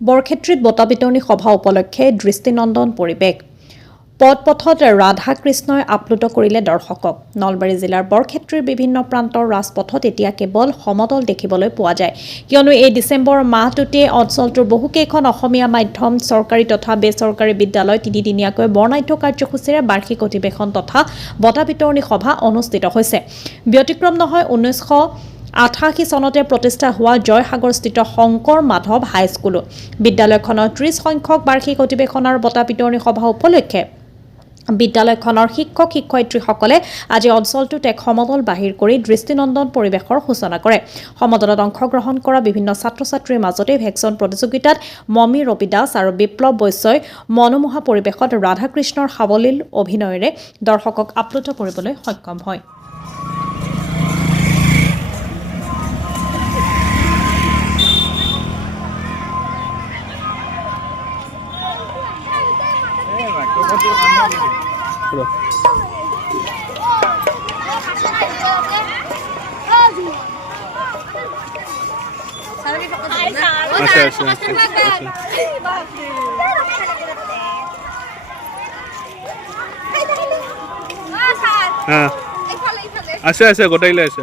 বৰক্ষেত্ৰীত বঁটা বিতৰণী সভা উপলক্ষে দৃষ্টিনন্দন পৰিৱেশ পথত ৰাধা কৃষ্ণই আপ্লুত কৰিলে দৰ্শকক নলবাৰী জিলাৰ বৰক্ষেত্ৰীৰ বিভিন্ন প্ৰান্তৰ ৰাজপথত এতিয়া কেৱল সমদল দেখিবলৈ পোৱা যায় কিয়নো এই ডিচেম্বৰ মাহটোতে অঞ্চলটোৰ বহুকেইখন অসমীয়া মাধ্যম চৰকাৰী তথা বেচৰকাৰী বিদ্যালয় তিনিদিনীয়াকৈ বৰ্ণাঢ্য কাৰ্যসূচীৰে বাৰ্ষিক অধিৱেশন তথা বঁটা বিতৰণী সভা অনুষ্ঠিত হৈছে ব্যতিক্ৰম নহয় 1988 চনতে প্ৰতিষ্ঠা হোৱা জয়সাগৰস্থিত শংকৰ মাধৱ হাইস্কুলো বিদ্যালয়খনৰ 30 সংখ্যক বাৰ্ষিক অধিৱেশন আৰু বঁটা বিতৰণী সভা উপলক্ষে বিদ্যালয়খনৰ শিক্ষক শিক্ষয়িত্ৰীসকলে আজি অঞ্চলটোত এক সমদল বাহিৰ কৰি দৃষ্টিনন্দন পৰিৱেশৰ সূচনা কৰে সমদলত অংশগ্ৰহণ কৰা বিভিন্ন ছাত্ৰ ছাত্ৰীৰ মাজতে ভেকচন প্ৰতিযোগিতাত মমি ৰবি দাস আৰু বিপ্লৱ বৈশ্যই মনোমোহা পৰিৱেশত ৰাধাকৃষ্ণৰ সাৱলীল অভিনয়েৰে দৰ্শকক আপ্লুত কৰিবলৈ সক্ষম হয় আছে গোটাইলে আছে